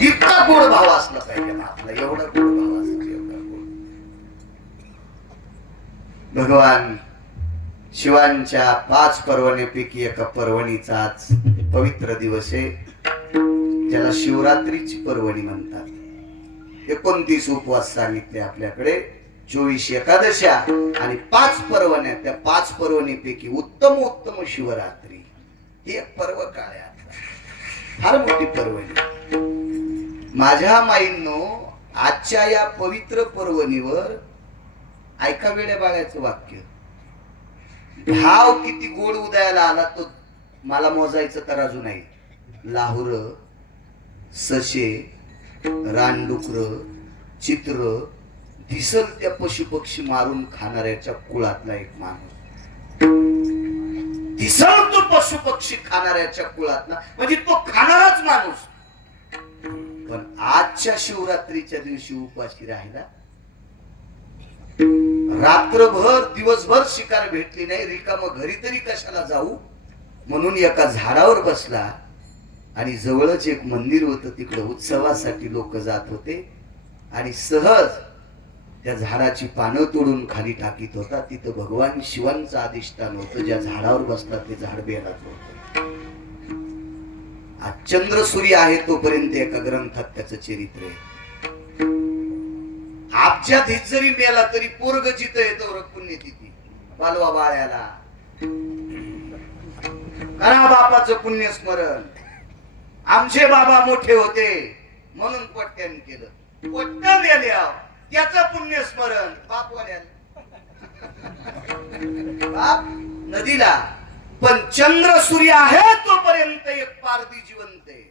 इतका गोड भाव असला पाहिजे ना आपला, एवढा गोड भाव असला, एवढा गोड. भगवान शिवांच्या 5 पर्वणीपैकी एका पर्वणीचा आज पवित्र दिवस आहे, ज्याला शिवरात्रीची पर्वणी म्हणतात. 29 उपवास सांगितले आपल्याकडे, 24 एकादशा आणि 5 पर्वण्या. त्या 5 पर्वणीपैकी उत्तम उत्तम शिवरात्री ही एक पर्व काळ आहे, फार मोठी पर्वणी. माझ्या माईंनो, आजच्या या पवित्र पर्वणीवर ऐका वेड्या बाळाचं वाक्य. भाव किती गोड उदयाला आला तो मला मोजायचं तराजू नाही. लाहुर, सशे, रानडुकर, चित्र, दिसल त्या पशुपक्षी मारून खाणाऱ्याच्या कुळातला एक माणूस. दिसल तो पशुपक्षी खाणाऱ्याच्या कुळातला, म्हणजे तो खाणाराच माणूस. पण आजच्या शिवरात्रीच्या दिवशी उपाशी राहिला. रात्रभर दिवसभर शिकार भेटली नाही, रिकाम घरी तरी कशाला जाऊ म्हणून एका झाडावर बसला. आणि जवळच एक मंदिर होतं, तिकडे उत्सवासाठी लोक जात होते. आणि सहज त्या झाडाची पानं तोडून खाली टाकीत होता. तिथं भगवान शिवांचं अधिष्ठान होतं. ज्या झाडावर बसला ते झाड बेलाचं होतं. आज चंद्र सूर्य आहे तोपर्यंत एका ग्रंथात त्याचं चरित्र आहे. आपच्यात हित जरी मेला तरी पोरग जिथं येतो पुण्यतिथी बालवा बाळ्याला करा बापाचं पुण्य स्मरण. आमचे बाबा मोठे होते म्हणून पट्ट्यान केलं, पट्ट्या मेल्या त्याचं पुण्य स्मरण बापवाल्याला. बाप नदीला, पण चंद्र सूर्य आहे तोपर्यंत एक पारधी जिवंत आहे.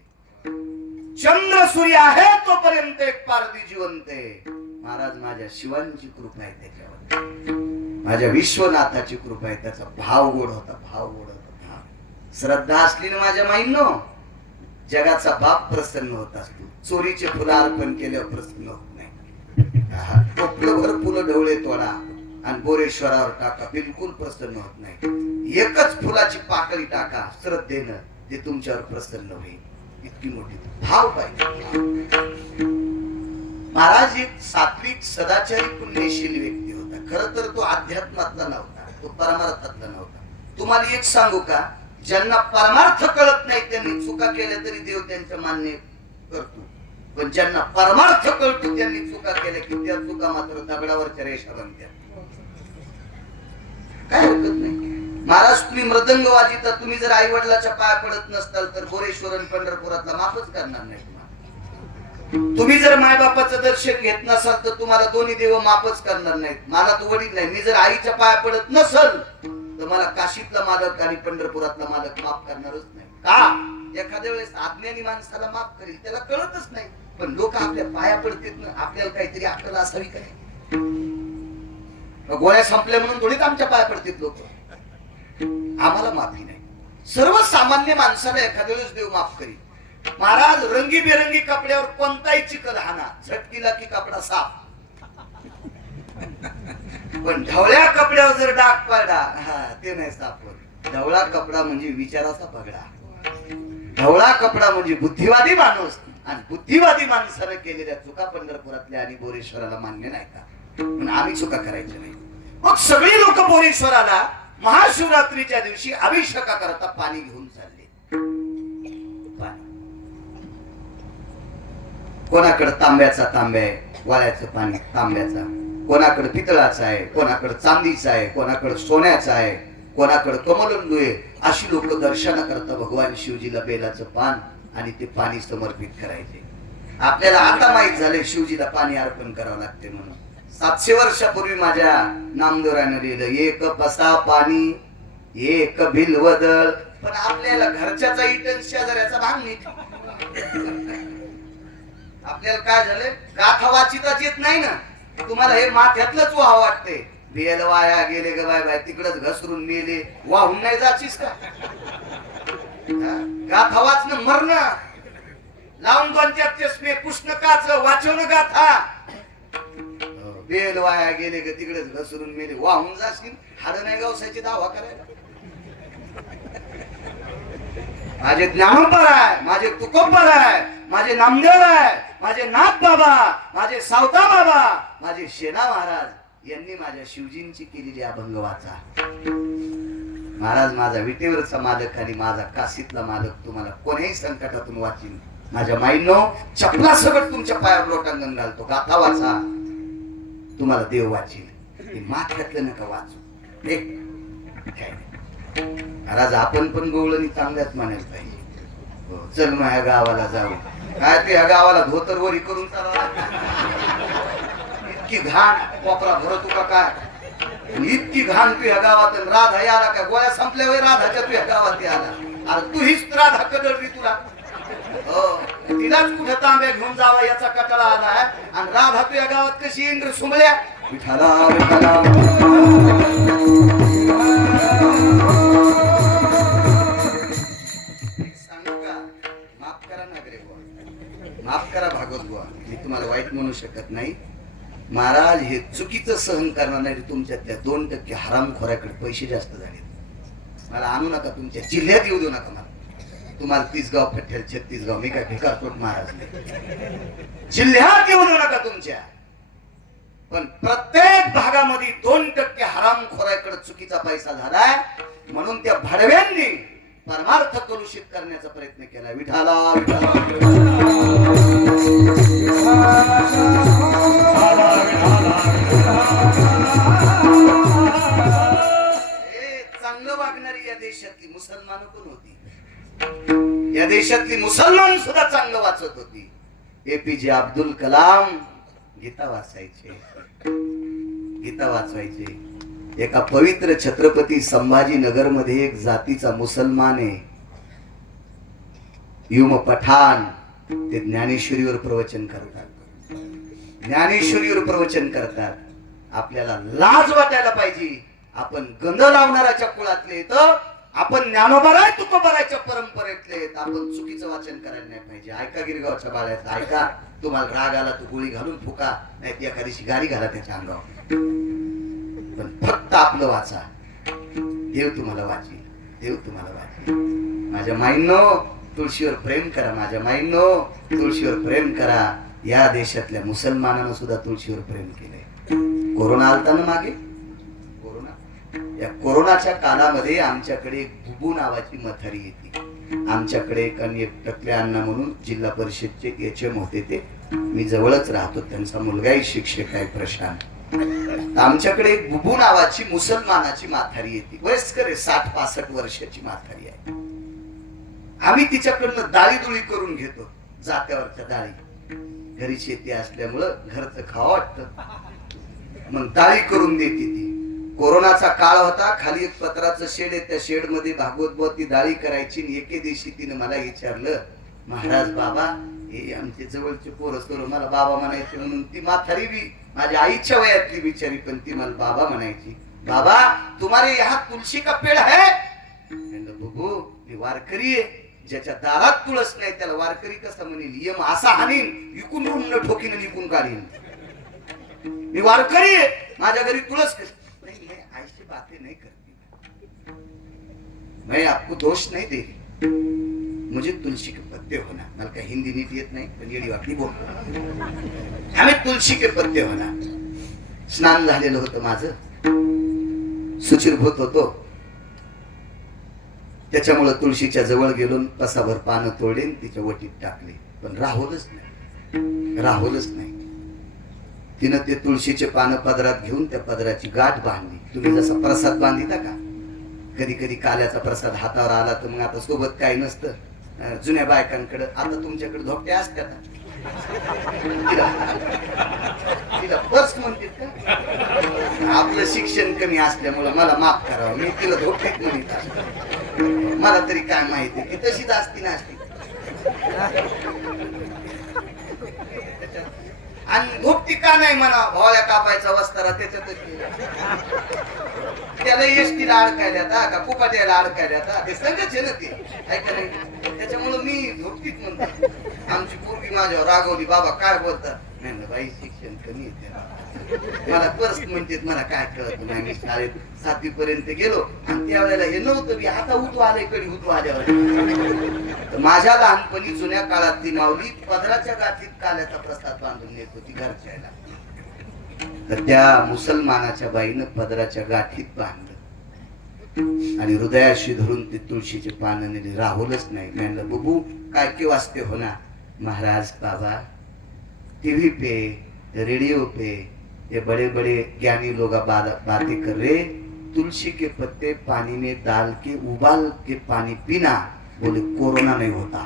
चंद्र सूर्य आहे तोपर्यंत एक पारधी जिवंत आहे. महाराज माझ्या शिवांची कृपा आहे त्याच्यावर, माझ्या विश्वनाथाची कृपा आहे. त्याचा भाव गोड होता, भाव गोड होता, भाव. श्रद्धा असली ना माझ्या माईंनो, जगाचा बाप प्रसन्न होत असतो. चोरीचे फुलं अर्पण केल्यावर प्रसन्न होत नाही. टोपलंभर फुलं ढवळे तोडा आणि बोरेश्वरावर टाका, बिलकुल प्रसन्न होत नाही. एकच फुलाची पाकळी टाका श्रद्धेनं, ते तुमच्यावर प्रसन्न होईल. इतकी मोठी भाव पाहिजे. महाराज एक सात्विक सदाचारी पुण्यशील व्यक्ती होता. खर तर तो अध्यात्मातला नव्हता, तो परमार्थातला नव्हता. तुम्हाला एक सांगू का, ज्यांना परमार्थ कळत नाही त्यांनी चुका केल्या तरी देव त्यांच्या मान्य करतो. पण ज्यांना परमार्थ कळतो त्यांनी चुका केल्या की त्या चुका मात्र दगडावरच्या रेषा बनतात. काय हरकत नाही. महाराज तुम्ही मृदंग वाजिता, तुम्ही जर आई वडिलाच्या पाया पडत नसताल तर बोरेश्वर आणि पंढरपुरातला माफच करणार नाही तुम्हाला. तुम्ही जर मायबापाचं दर्शन घेत नसाल तर तुम्हाला दोन्ही देव माफच करणार नाहीत. मला तो वडील नाही, मी जर आईच्या पाया पडत नसल तर मला काशीतला मालक आणि पंढरपुरातला मालक माफ करणारच नाही. का? एखाद्या वेळेस अज्ञानी माणसाला माफ करेल, त्याला कळतच नाही. पण लोक आपल्या पाया पडतात ना, आपल्याला काहीतरी अक्कल असावी काय? गोळ्या संपल्या म्हणून थोडीच आमच्या पाया पडतात लोक. आम्हाला माफी नाही. सर्वसामान्य माणसाला एखाद्या वेळेस देव माफ करील. महाराज रंगीबेरंगी कपड्यावर कोणताही चिखल हाना, झटकीला की कपडा साफ. पण ढवळ्या कपड्यावर जर डाग पडला, ते नाही साफ होत. ढवळा कपडा म्हणजे विचाराचा पगडा. ढवळा कपडा म्हणजे बुद्धिवादी माणूस. आणि बुद्धिवादी माणसाने केलेल्या चुका पंढरपुरातल्या आणि बोरेश्वराला मान्य नाही का? पण आम्ही चुका करायच्या नाही. मग सगळी लोक बोरेश्वराला महाशिवरात्रीच्या दिवशी अभिषेका करता पाणी घेऊन चालले. कोणाकडे तांब्याचा तांब्या आहे, वाळ्याचं पाणी तांब्याचा, कोणाकडे पितळाचा आहे, कोणाकडे चांदीचा आहे, कोणाकडे सोन्याचा आहे, कोणाकडे कमलंडू आहे. अशी लोक दर्शन करता भगवान शिवजीला बेलाचं पान आणि ते पाणी समर्पित करायचे. आपल्याला आता माहित झालंय शिवजीला पाणी अर्पण करावं लागते म्हणून. 700 वर्षापूर्वी माझ्या नामदेवराने लिहिलं, एक पसा पाणी एक भिलवदळ. पण आपल्याला घरच्याचा इटन शेजाऱ्याचा भाग नीट. आपल्याला काय झालंय, गाथा वाचिताच येत नाही ना. तुम्हाला हे माथ्यातलंच व्हावं वाटते. बेल वाया गेले ग बाय बाय, तिकडच घसरून मेले, वाहून नाही जाचीस का? गाथा वाचणं मरणं. लावून 2-4 चष्मे पुष्णकाच वाचवणं गाथा. बेल वाया गेले ग तिकडेच घसरून मेले, वाहून जाशील. हाड नाही गावसाची दावा करायला. माझे ज्ञानोबर आहे, माझे तुकोबर आहे, माझे नामदेव आहे, माझे नाथ बाबा, माझे सावता बाबा, माझे शेना महाराज यांनी माझ्या शिवजींची केलेली अभंग वाचा. महाराज माझा विटेवरचा मालक आणि माझा काशीतला मालक तुम्हाला कोणीही संकटातून वाचीन. माझ्या माईनो चपला सगळं तुमच्या पायावर लोटांगण घालतो. गाथा वाचा, तुम्हाला देव वाचील. हे माथ्यातलं नका वाचू. काय नाही महाराज, आपण पण गवळणी चांगल्याच म्हणायला पाहिजे. हो, चल मग ह्या गावाला जाऊ. काय ते ह्या गावाला धोतर वरी करून चालवा, इतकी घाण कोपरा भरतो का काय? इतकी घाण तू ह्या गावात. राधा आला का? गोळ्या संपल्या वे राधाच्या तू ह्या गावात आला. अरे तू हीच राधा कदळली तुला. हो, तिलाच कुठं तांब्या घेऊन जावा याचा कटाळा आलाय. आणि राधा तू या गावात कशी इंद्र सुमल्या. विठाला विठाला सांगू का? माफ करा नागरे बुवा, माफ करा भागवत बुवा, मी तुम्हाला वाईट म्हणू शकत नाही. महाराज हे चुकीचं सहन करणार नाही. तुमच्या त्या 2% हरामखोराकडे पैसे जास्त झाले. मला आणू नका, तुमच्या जिल्ह्यात येऊ देऊ नका. मला तुम्हाला 30 गाव पठ्ठ्याल 36 गाव, मी काय भिकारचोट महाराज नाही. जिल्ह्यात येऊ देऊ नका तुमच्या. पण प्रत्येक भागामध्ये 2% हरामखोराकडे चुकीचा पैसा झालाय. म्हणून त्या भडव्यांनी परमार्थ कलुषित करण्याचा प्रयत्न केला. विठाला चांगलं वागणारी या देशातली मुसलमान पण होती. या देशातली मुसलमान सुद्धा चांगलं वाचत होती. APJ अब्दुल कलाम गीता वाचायचे, गीता वाचवायचे. एका पवित्र छत्रपती संभाजीनगर मध्ये एक जातीचा मुसलमान आहे, युम पठाण. ते ज्ञानेश्वरीवर प्रवचन करतात, ज्ञानेश्वरीवर प्रवचन करतात. आपल्याला लाज वाटायला पाहिजे. आपण गंध लावणाऱ्याच्या कुळातले तर आपण ज्ञानोबराय तुकोबरायच्या परंपरेतले. आपण चुकीचं वाचन करायला नाही पाहिजे. ऐका गिरगावच्या बाळ्याचं ऐका. तुम्हाला राग आला तर गोळी घालून फुका, नाही ती एखादीशी गाडी घाला त्याच्या अंगावर. पण फक्त आपलं वाचा. देव तुम्हाला वाचेल, देव तुम्हाला वाचेल. माझ्या माईंनो तुळशीवर प्रेम करा. माझ्या माईंनो तुळशीवर प्रेम करा. या देशातल्या मुसलमानानं सुद्धा तुळशीवर प्रेम केलंय. कोरोना आलता ना मागे, या कोरोनाच्या काळामध्ये आमच्याकडे एक बुबू नावाची मथारी येते. आमच्याकडे एक टकले अण्णा म्हणून जिल्हा परिषदचे HM होते. ते मी जवळच राहतो. त्यांचा मुलगाही शिक्षक आहे प्रशांत. आमच्याकडे एक बुबू नावाची मुसलमानाची माथारी येते. वयस्कर आहे, 60-65 वर्षाची माथारी आहे. आम्ही तिच्याकडनं दाळीदुळी करून घेतो. जात्यावरच्या डाळी, घरी शेती असल्यामुळं घरचं खावं वाटतं, मग डाळी करून देते ती. कोरोनाचा काळ होता. खाली एक पत्राचं शेड आहे, त्या शेड मध्ये भागवत ती डाळी करायची. एके दिवशी तिने मला विचारलं, महाराज बाबा हे आमचे जवळचे पोरं मला बाबा म्हणायचे. म्हणून ती म्हातारी बी माझ्या आईच्या वयातली बिचारी, पण ती मला बाबा म्हणायची. बाबा तुम्हारे यहाँ तुलसी का पेड़ है? म्हणलं बघू मी वारकरी आहे, ज्याच्या दारात तुळस नाही त्याला वारकरी कसा म्हणेल? यम असा हानीन, इकून रुमन ठोकीन आणि इकून काढीन. मी वारकरी आहे, माझ्या घरी तुळस नहीं, मैं ऐसी बातें नहीं करती, मैं आपको दोष नहीं दे रही. मुझे तुलसी के पत्ते होना, मला काय हिंदी नीट येत नाही पण येडी वाटली बोल. हमें तुलसी के पत्ते होना. स्नान झालेलं होतं माझं, सुचिरभूत होतो. त्याच्यामुळे तुळशीच्या जवळ गेलो, पसाभर पानं तोडले, तिच्या वटीत टाकले, पण राहुलच नाही, राहुलच नाही. तिनं ते तुळशीचे पानं पदरात घेऊन त्या पदराची गाठ बांधली. तुम्ही जसा प्रसाद बांधिता का, कधी कधी काल्याचा प्रसाद हातावर आला तर मग आता सोबत काही नसतं. जुन्या बायकांकडे आता तुमच्याकडे धोपट्या असतात, तिला पर्स म्हणते का? आपलं शिक्षण कमी असल्यामुळं मला माफ करावं, मी तिला धोपट्यात म्हणत. मला तरी काय माहिती ती तशीच असती नसती. आणि धोपटी का नाही म्हणा, भोळ्या कापायचा वस्तारा त्याच्यातच त्याला एसटीला अडकायला का कुपाट्याला अडकायला ते सगळंच आहे ना ते, आहे का नाही? त्याच्यामुळे मी धोपटीत म्हणतो. आमची पूर्वी माझ्यावर रागवली, बाबा काय बोलतात, म्हणलं बाई शिक्षण कमी येते मला पर्स म्हणते मला काय कळत नाही मी शाळेत 7वी पर्यंत गेलो आणि त्यावेळेला हे नव्हतं मी आता उठू आले कधी उठू आल्यावर माझ्या लहानपणी जुन्या काळातली माऊली पदराच्या गाठीत काल्याचा प्रसाद बांधून नेत होती घरच्याला तर त्या मुसलमानाच्या बाईनं पदराच्या गाठीत बांधलं आणि हृदयाशी धरून ते तुळशीचे पानं नेले राहुलच नाही म्हणलं बबू काय के वाचते हो ना महाराज बाबा टीवी पे रेडियो पे ये बड़े बड़े ज्ञानी लोग बातें कर रहे तुलसी के पत्ते पानी में डाल के उबाल के पानी पीना बोले कोरोना नहीं होता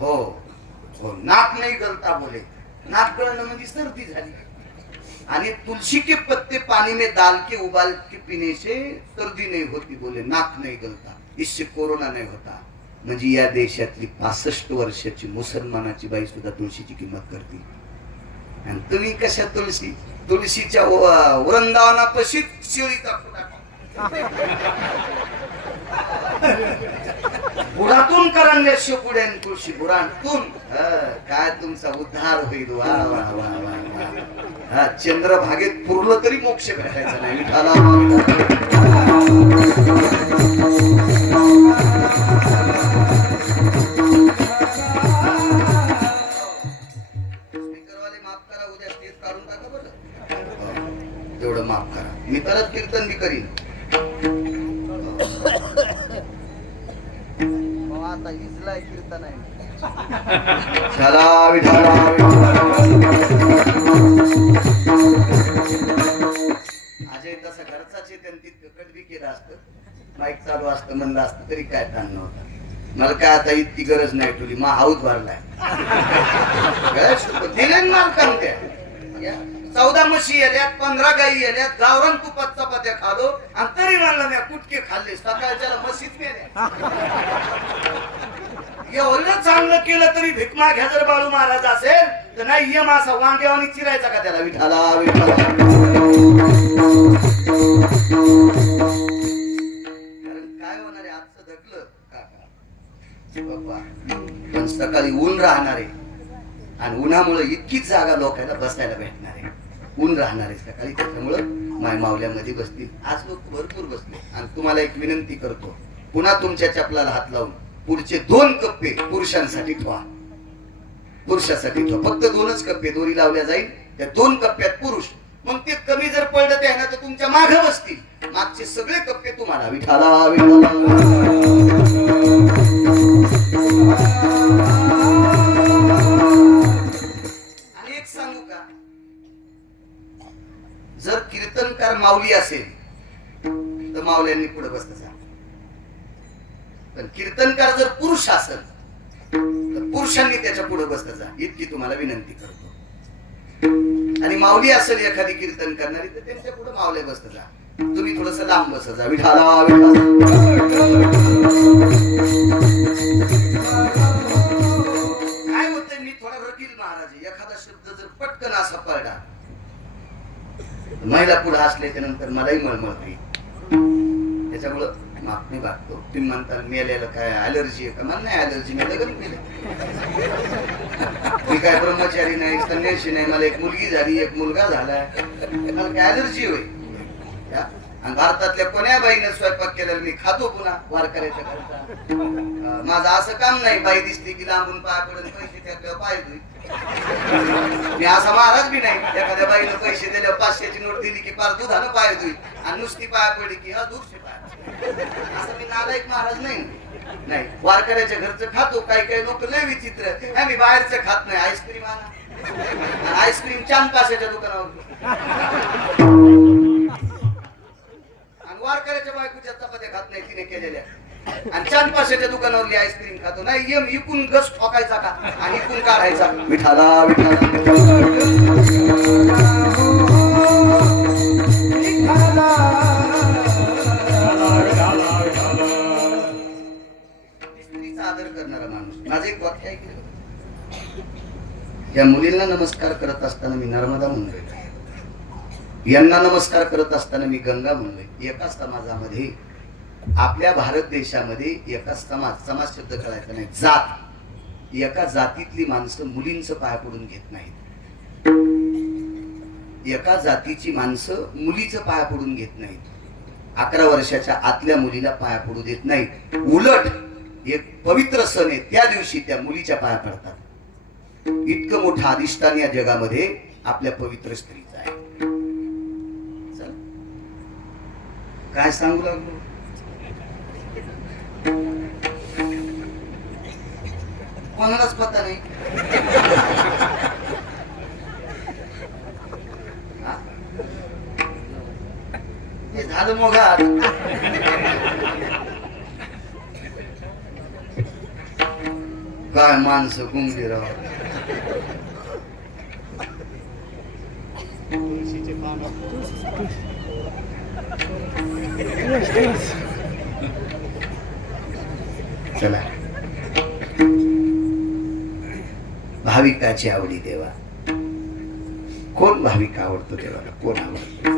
हो हो नाक नहीं गलता बोले नाक गळणं म्हणजे सर्दी झाली आणि तुलसी के पत्ते पानी में डाल के उबाल के पीने से सर्दी नहीं होती बोले नाक नहीं गलता इससे कोरोना नहीं होता म्हणजे या देशातली 65 वर्षाची मुसलमानाची बाई सुद्धा तुळशीची किंमत करते आणि तुम्ही कशा तुळशीच्या वृंदावनापाशी शिळीचा बुडातून करंगे शिपुड्या तुळशी बुडातून काय तुमचा उद्धार होईल वा वा वा वा हा चंद्रभागेत पुरलं तरी मोक्ष भेटायचा नाही तेवढं माफ करा मी परत कीर्तन मी करीन आता इजलाय कीर्तन आहे चला विठाला अजय तसं घरचाच त्यांनी कडबी केलं असतं माईक चालू असतं म्हणलं असतं तरी काय ताण नव्हता मला काय आता इतकी गरज नाही तुली मा हाऊस भरलाय दिले मालकान त्या 14 म्हशी येल्यात 15 गाई येल्यात गावरान तुपात चपात्या खालो आणि तरी म्हणलं मी कुटके खाल्ले सकाळच्याला म्हशीच मेल्या एवढं चांगलं केलं तरी भिकमा घ्या जर बाळू महाराज असेल तर नाही ये मासा वांग्यावानी चिरायचा का त्याला विठाला विठाला काय होणार आहे आजचं धकलं काका बाबा पण सकाळी ऊन राहणार आहे आणि उन्हामुळे इतकीच जागा लोकांना बसायला भेटणार आहे ऊन राहणार आहे सकाळी त्याच्यामुळं माय मावल्यामध्ये बसतील आज लोक भरपूर बसले आणि तुम्हाला एक विनंती करतो पुन्हा तुमच्या चपलाला हात लावून पुढचे 2 कप्पे पुरुषांसाठी ठेवा पुरुषासाठी ठेवा फक्त 2च कप्पे दोरी लावल्या जाईल त्या 2 कप्प्यात पुरुष मग ते कमी जर पडलं ते ना तर तुमच्या मागे बसतील मागचे सगळे कप्पे तुम्हाला विठाला आणि एक सांगू का जर कीर्तनकार माऊली असेल तर माऊल्यांनी पुढे बसत जा पण कीर्तनकार जर पुरुष असेल तर पुरुषांनी त्याच्या पुढे बसत जा इतकी तुम्हाला विनंती करतो आणि माऊली असेल एखादी कीर्तन करणारी तर त्यांच्या पुढे मावले बसत जा तुम्ही थोडस लांब बसत जा विठाला काय होतं मी थोडा रकील महाराज एखादा शब्द जर पटकन असा पडला महिला पुढे असल्याच्या नंतर मलाही मळमळते त्याच्यामुळं माफ नाही वाटतो तुम्ही म्हणता मेल्याला काय अलर्जी आहे का मला नाही अलर्जी मी लग्न केलं मी काय ब्रह्मचारी नाही संन्यासी नाही मला एक मुलगी झाली एक मुलगा झाला मला काय अलर्जी होईल आणि भारतातल्या कोण्या बाईने स्वयंपाक केलेला मी खातो पुन्हा वारकऱ्याच्या करता माझं असं काम नाही बाई दिसली की लांबून पाय पडून पैसे त्याच्यावर पाय धुई मी असा महाराज बी नाही एखाद्या बाईनं पैसे दिले 500ची नोट दिली की पार दुधानं पाय धुई आणि नुसती पाय पडली की दूरशे पाय असं मी नालायक महाराज नाही वारकऱ्याच्या घरचं खातो काही लोक लय विचित्र मी बाहेरचं खात नाही आईस्क्रीम आणा आईस्क्रीम चांद पाशाच्या दुकानावर आणि वारकऱ्याच्या बायकोच्या चपात्या खात नाही तिने केलेल्या आणि चांद पाशाच्या दुकानावरली आईस्क्रीम खातो नाही यम इकून गस ठोकायचा का आणि इकून काढायचा विठाला आदर करणारा माणूस माझं एक वाक्य ऐकलं या मुलींना नमस्कार करत असताना मी नर्मदा म्हणलोय यांना नमस्कार करत असताना मी गंगा म्हणलोय एका समाजामध्ये आपल्या भारत देशामध्ये एका समाज शब्द कळायचा नाही जात एका जातीतली माणसं मुलींचं पाया पडून घेत नाहीत. एका जातीची माणसं मुलीचं पाया पडून घेत नाहीत. 11 वर्षाच्या आतल्या मुलीला पाया पडू देत नाहीत. उलट एक पवित्र सण आहे, त्या दिवशी त्या मुलीच्या पाया पडतात. इतकं मोठं अधिष्ठान या जगामध्ये आपल्या पवित्र स्त्रीचं आहे. चला, काय सांगू लागलो? कोणालाच पता नाही. हे झालं मोघात. काय माणसं गुंगली राव. चला, भाविकाची आवडी देवा. कोण भाविक आवडतो देवाला? कोण आवडतो?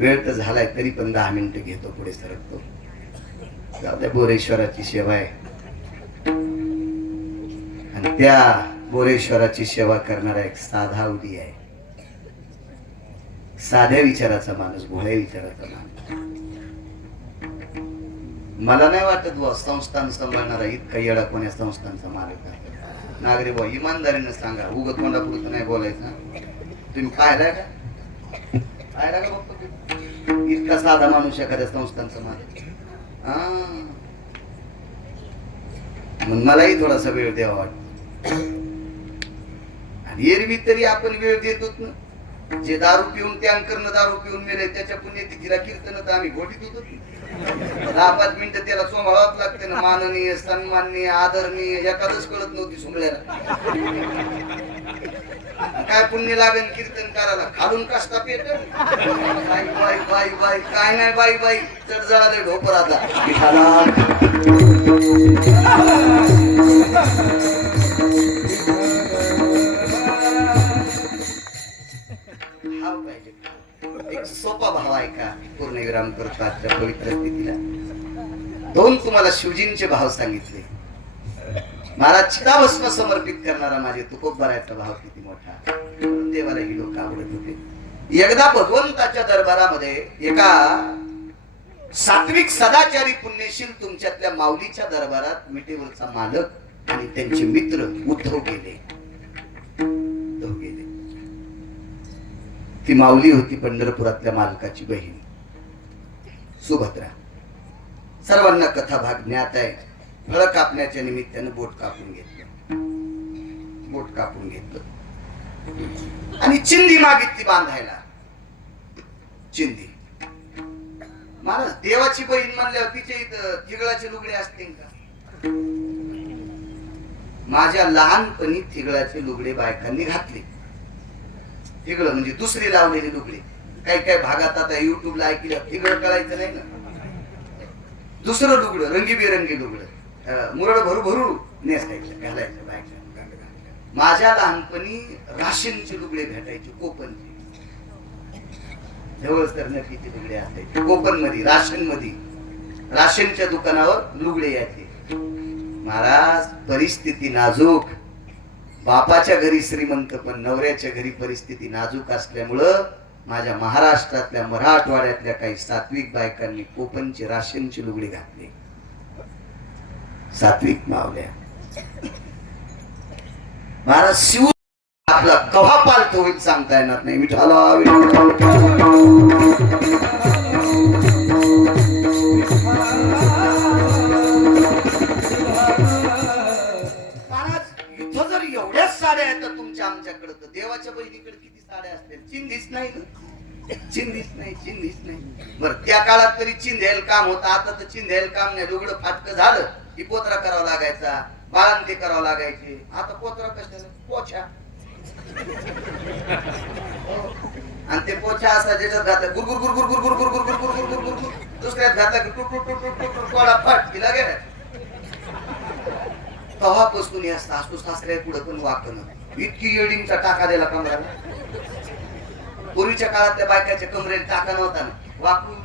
वेळ तर झालाय तरी पण 10 मिनिटं घेतो, पुढे सरकतो. जाऊ द्या, बोरेश्वराची सेवा आहे आणि त्या बोरेश्वराची सेवा करणारा एक साधा अवधी आहे. साध्या विचाराचा माणूस, भोळ्या विचाराचा माणूस. मला नाही वाटत बुवा संस्थान सांभाळणारा इतका येडा कोण्या संस्थांचा मालक आहे. नागरे बुवा, इमानदारीनं सांगा, उगत मला पुढचं नाही बोलायचं. तुम्ही पाहिलाय का? पाहिला का बघतो? इतका साधा माणूस एखाद्या संस्थांचा मालक. मग मलाही थोडासा वेळ द्यावा वाटतो. आणि एरवी तरी आपण वेळ देतोच ना. जे दारू पिऊन टँकरनं दारू पिऊन मेले त्याच्या पुण्यतिथीला कीर्तन तर आम्ही घोटीत होतो. 10-5 मिनिटं त्याला सोमाळावंच लागते ना. माननीय, सन्माननीय, आदरणीय एखादच कळत नव्हती सुमल्याला. काय पुण्य लागेल कीर्तन करायला? खालून कष्टा पेट. बाई बाई बाई बाई काय नाही बाई बाई चढ जळाले ढोपर आता. एक सोपा भाव आहे का? पूर्णविराम करतो आजच्या पवित्र स्थितीला. 2 तुम्हाला शिवजींचे भाव सांगितले. महाराज चिताभस्म समर्पित करणारा माझे तुकोबरायाचा भाव किती मोठा. देवाला ही लोक आवडत होते. एकदा भगवंताच्या दरबारामध्ये एका सात्विक सदाचारी पुण्यशील तुमच्यातल्या माऊलीच्या दरबारात मिठीवरचा मालक आणि त्यांचे मित्र उद्धव गेले. ती माऊली होती पंढरपुरातल्या मालकाची बहीण सुभद्रा. सर्वांना कथा भाग ज्ञात आहे. फळ कापण्याच्या निमित्तानं बोट कापून घेतलं आणि चिंदी मागितली बांधायला. चिंदी. महाराज, देवाची बहीण म्हणल्यावर तिच्या इथं थिगळाचे लुगडे असतील का? माझ्या लहानपणी थिगळाचे लुगडे बायकांनी घातले. थिगळ म्हणजे दुसरी लावलेली लुगडे. काही भागात आता युट्यूबला ऐकलं थिगळ कळायचं नाही ना. दुसरं लुगडं, रंगीबेरंगी लुगडं, मुरड भरू नेसायचं, घालायचं बायका. माझ्या लहानपणी राशींचे लुगडे भेटायचे, कोकणचे. जवळच तर नक्कीचे लुगडे असायचे कोकण मध्ये, राशन मध्ये. राशनच्या दुकानावर लुगडे यायचे. महाराज, परिस्थिती नाजूक. बापाच्या घरी श्रीमंत पण नवऱ्याच्या घरी परिस्थिती नाजूक असल्यामुळं माझ्या महाराष्ट्रातल्या मराठवाड्यातल्या काही सात्विक बायकांनी कोकणचे राशनचे लुगडे घातले. सात्विक मावल्या. महाराज, शिव आपला कव्हा पालतो होईल सांगता येणार नाही. विठाला साड्या येतात तुमच्या आमच्याकडे, तर देवाच्या बहिणीकडे किती साड्या असतील? चिंधीच नाही ना. चिंधीच नाही. बरं, त्या काळात तरी चिंधेल काम होतं. आता तर चिंधेल काम नाही. लुगडं फाटकं झालं की पोतरा करावा लागायचा, बाळंते करावं लागायचे. आता पोतरा कशाला? पोछा. आणि ते पोछा असा ज्याच्यात घातला गुरगुर गुरगुर गुरगुर गुरगुर गुरगुर गुरगुर गुरगुर, दुसऱ्यात घातला की टुट टुट टुट टुट टुट कोळा फाट की लागे. तेव्हापासून या सासू सासऱ्या पुढे पण वाकणं. इतकी येडिंगचा टाका दिला कमराला. पूर्वीच्या काळातल्या बायकाच्या कमरेला टाका नव्हता ना. वाकून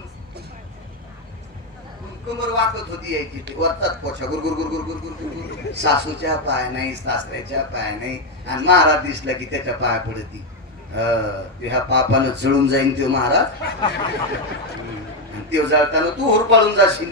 कमर वाकत होती यायची. ते वरतात पोछा गुरगुर गुरगुर गुरगुर गुरगुर. सासूच्या पाय नाही, सासऱ्याच्या पाय नाही, आणि महाराज दिसला की त्याच्या पाया पडती. ह्या पापानं जळून जाईन तो महाराज, आणि तो जळताना तू हुरपाळून जाशील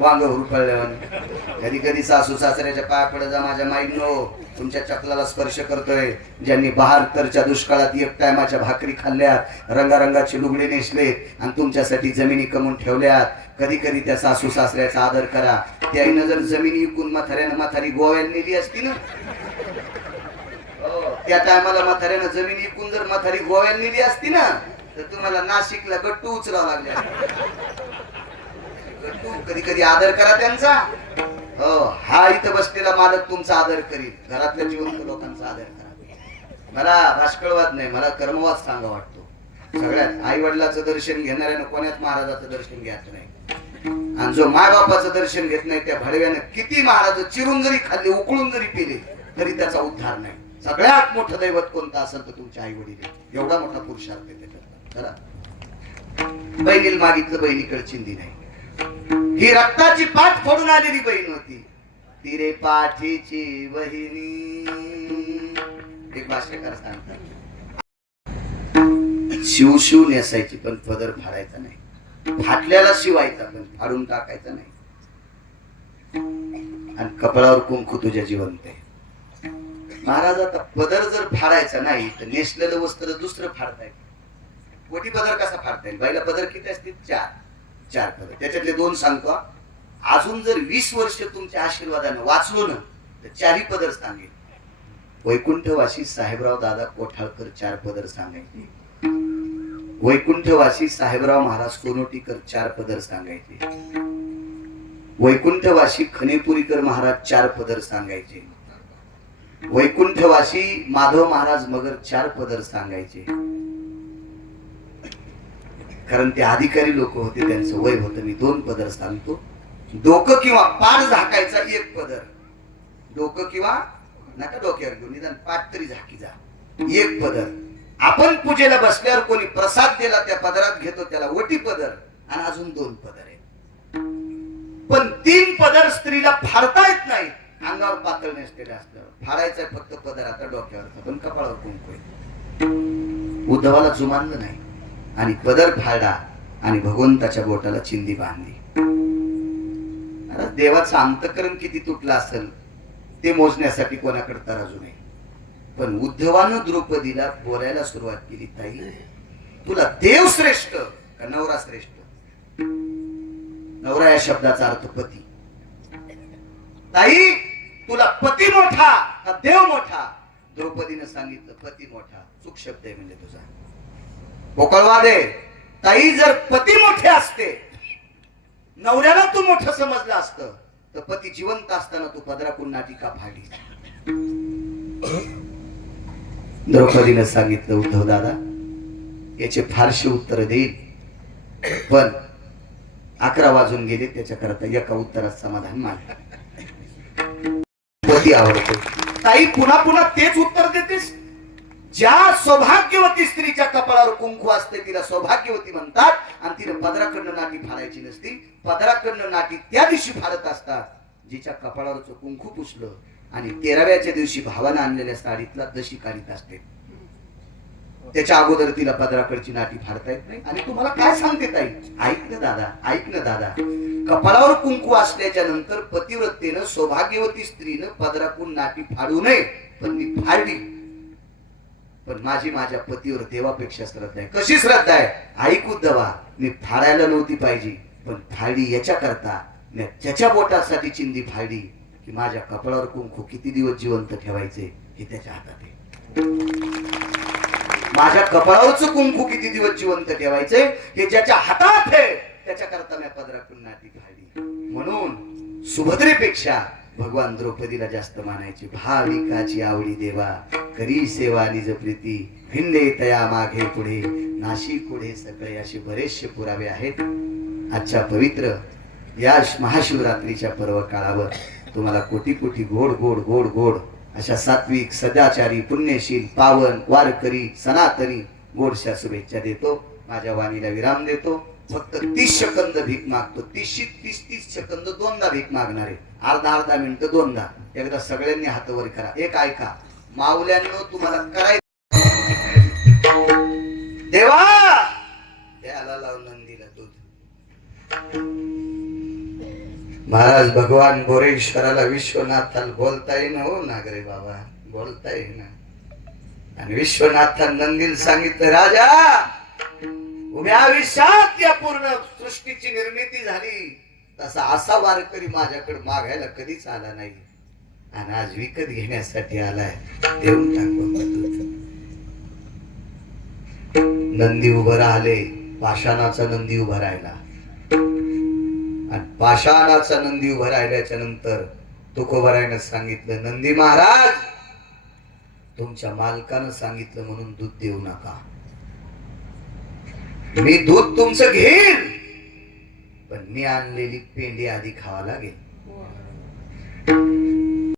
वांग हुरपाळल्यावर. कधी कधी सासू सासऱ्याच्या पाया पडत जा माझ्या माईंनो. तुमच्या चपलाला स्पर्श करतोय ज्यांनी 72च्या दुष्काळात एक टायमाच्या भाकरी खाल्ल्यात, रंगारंगाचे लुगडे नेसले आणि तुमच्यासाठी जमिनी कमवून ठेवल्यात. कधी कधी त्या सासू सासऱ्याचा आदर करा. त्याईनं जर जमिनी विकून म्हातारी गोव्याला नेली असती ना, त्या टायमाला म्हाताऱ्यानं जमिनी विकून जर म्हातारी गोव्याला नेली असती ना, तर तुम्हाला नाशिकला गट्टू उचलावं लागले. गट्टू कधी कधी आदर करा त्यांचा. हा इथं बसलेला मालक तुमचा आदर करील. घरातल्या जिवंत लोकांचा आदर करा. मला भाष्कळवाद नाही, मला कर्मवाद सांगा वाटतो. सगळ्यात आई वडिलाचं दर्शन घेणाऱ्यानं कोण्यात महाराजाचं दर्शन घ्यायचं नाही. आणि जो माय बापाचं दर्शन घेत नाही त्या भडव्यानं किती महाराज चिरून जरी खाल्ले, उकळून जरी पिले, तरी त्याचा उद्धार नाही. सगळ्यात मोठं दैवत कोणतं असेल तर तुमच्या आई वडील. एवढा मोठा पुरुषार्थ आहे त्याच्यात. चला, बहिणीला मागितलं, बहिणीकडे चिंधी नाही. ही रक्ताची पाठ फोडून आलेली बहीण होती. ती रे पाठीची बहिणी. एक भाष्यकार सांगतात, शिव नेसायची पण पदर फाडायचा नाही, फाटल्याला शिवायचा पण फाडून टाकायचा नाही, आणि कपाळावर कुंकू तुझ्या जिवंत आहे. महाराज आता पदर जर फाडायचा नाही तर नेसलेलं वस्त्र दुसरं फाडता येईल. कोटी पदर कसा फाडता येईल? बाईला पदर किती असतील? चार पदर. त्याच्यातले 2 सांगतो. अजून जर 20 वर्ष तुमच्या आशीर्वादानं वाचलो ना तर 4ही पदर सांगेल. वैकुंठवासी साहेबराव दादा कोठाळकर 4 पदर सांगायचे. वैकुंठवासी साहेबराव महाराज कोनोटीकर 4 पदर सांगायचे. वैकुंठवासी खनेपुरीकर महाराज 4 पदर सांगायचे. वैकुंठवासी माधव महाराज मगर 4 पदर सांगायचे. कारण ते अधिकारी लोक होते, त्यांचं वय होतं. मी 2 पदर सांगतो. डोकं किंवा पाठ झाकायचा 1 पदर. डोकं किंवा नका डोक्यावर घेऊन, निदान पाठ तरी झाकी जा. 1 पदर. आपण पूजेला बसल्यावर कोणी प्रसाद दिला त्या पदरात घेतो, त्याला वटी पदर. आणि अजून 2 पदर आहेत. पण 3 पदर स्त्रीला फाडता येत नाही. अंगावर पातळ नेसलेले असल्यावर फाडायचंय फक्त पदर. आता डोक्यावर पण कपाळावर कुंकू आहे. उद्धवाला जुमानलं नाही आणि पदर फाडा आणि भगवंताच्या बोटाला चिंदी बांधली. देवाचं अंतकरण किती तुटलं असेल ते मोजण्यासाठी कोणाकडे तराजू नाही. पण उद्धवानं द्रौपदीला बोलायला सुरुवात केली, ताई तुला देव श्रेष्ठ का नवरा श्रेष्ठ? नवरा या शब्दाचा अर्थ पती. ताई तुला पती मोठा का देव मोठा? द्रौपदीनं सांगितलं पती मोठा. चूक शब्द आहे म्हणजे तुझा, बोकळवाद आहे. ताई जर पती मोठे असते, नवऱ्याला तू मोठं समजलं असतं तर पती जिवंत असताना तू पदरातून नाटिका फाडली. द्रौपदीनं सांगितलं, उद्धव दादा याचे फारसे उत्तर देईल, पण 11 वाजून गेले, त्याच्याकरता एका उत्तरात समाधान मानलं. पती आवडतो. ताई पुन्हा पुन्हा तेच उत्तर देतेस. ज्या सौभाग्यवती स्त्रीच्या कपाळावर कुंकू असते तिला सौभाग्यवती म्हणतात. आणि तिने पदराकडनं नाटी फाडायची नसती. पदराकडनं नाटी त्या दिवशी फाडत असतात जिच्या कपाळावरचं कुंकू पुसलं आणि 13व्याच्या दिवशी भावानं आणलेल्या साडीतला दशी काढीत असते. त्याच्या अगोदर तिला पदराकडची नाटी फाडता येत नाही. आणि तुम्हाला काय सांगते ताई? ऐक ना दादा, ऐक ना दादा. कपाळावर कुंकू असल्याच्या नंतर पतिव्रतेनं सौभाग्यवती स्त्रीनं पदराकडून नाटी फाडू नये, पण मी फाडली. पण माझी माझ्या पतीवर देवापेक्षा श्रद्धा आहे. कशी श्रद्धा आहे? ऐक उद्धवा, मी फाडायला नव्हती पाहिजे, पण फाडली याच्या करता. मी त्याच्या बोटासाठी चिंदी फाडली की माझ्या कपाळावर कुंकू किती दिवस जिवंत ठेवायचे हे त्याच्या हातात आहे. माझ्या कपाळावरचं कुंकू किती दिवस जिवंत ठेवायचे हे ज्याच्या हातात आहे, त्याच्या करता मी पदराकडून नाटी फाडली. म्हणून सुभद्रेपेक्षा भगवान द्रौपदीला जास्त मानायचे. भाविकाची आवडी देवा, करी सेवा निज प्रीती, भिंडे तया मागे पुढे, नाशी पुढे सगळे, असे बरेचसे पुरावे आहेत. आजच्या पवित्र या महाशिवरात्रीच्या पर्व काळावर तुम्हाला कोटी कोटी गोड गोड गोड गोड अशा सात्विक, सदाचारी, पुण्यशील, पावन, वारकरी, सनातनी गोडशा शुभेच्छा देतो. माझ्या वाणीला विराम देतो. फक्त 30 सेकंद भीक मागतो. 30 सेकंद दोनदा भीक मागणार आहे. अर्धा मिनिट दोनदा. एकदा सगळ्यांनी हात वर करा. एक ऐका माऊल्यांनो, तुम्हाला करायचं देवा त्याला लावून नंदीला दूध. महाराज भगवान बोरेश्वराला विश्वनाथाला बोलता येईना हो नागरे बाबा, बोलता येईना. आणि विश्वनाथान नंदीला सांगितलं, राजा उभ्या आयुष्यात या पूर्ण सृष्टीची निर्मिती झाली, तसा असा वारकरी माझ्याकडे मागायला कधीच आला नाही, आणि आज विकत घेण्यासाठी आलाय, देऊन टाकू. नंदी उभं राहिले, पाषाणाचा नंदी उभा राहिला. आणि पाषाणाचा नंदी उभा राहिल्याच्या नंतर तुकोबारायनं सांगितलं, नंदी महाराज तुमच्या मालकानं सांगितलं म्हणून दूध देऊ नका. मी दूध तुमचं घेईन, पण मी आणलेली पेंडी आधी खावा लागेल.